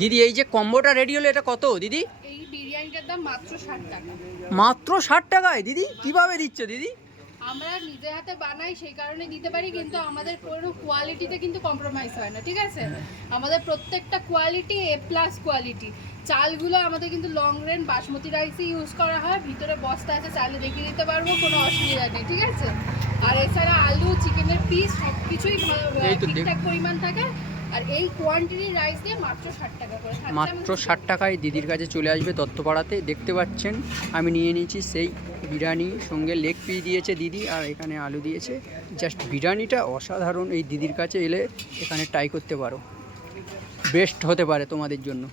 দিদি এই যে কম্বোটা রেডি হলো এটা কত দিদি? এই বিরিয়ানিটার দাম মাত্র 60 টাকা। মাত্র 60 টাকায় দিদি? কিভাবে দিচ্ছ দিদি? আমরা নিজের হাতে বানাই সেই কারণে দিতে পারি, কিন্তু আমাদের কোনো কোয়ালিটিতে কিন্তু কম্প্রোমাইজ হয় না, ঠিক আছে? আমাদের প্রত্যেকটা কোয়ালিটি A+ কোয়ালিটি। চালগুলো আমাদের কিন্তু লং রেঞ্জ বাসমতি রাইসই ইউজ করা হয়। ভিতরে বস্তা আছে, চালে দেখিয়ে দিতে পারবো, কোনো অসুবিধা নেই, ঠিক আছে? আর এছাড়া আলু, চিকেনের পিস সব কিছুই ঠিকঠাক পরিমাণ থাকে। আর এই কোয়ান্টিটির রাইস দিয়ে মাত্র 60 টাকা করে। মাত্র 60 টাকায় দিদির কাছে চলে আসবে দত্তপাড়াতে। দেখতে পাচ্ছেন আমি নিয়ে নিয়েছি সেই বিরিয়ানি, সঙ্গে লেগ পিস দিয়েছে দিদি, আর এখানে আলু দিয়েছে। জাস্ট বিরিয়ানিটা অসাধারণ। এই দিদির কাছে এলে এখানে ট্রাই করতে পারো, বেস্ট হতে পারে তোমাদের জন্য।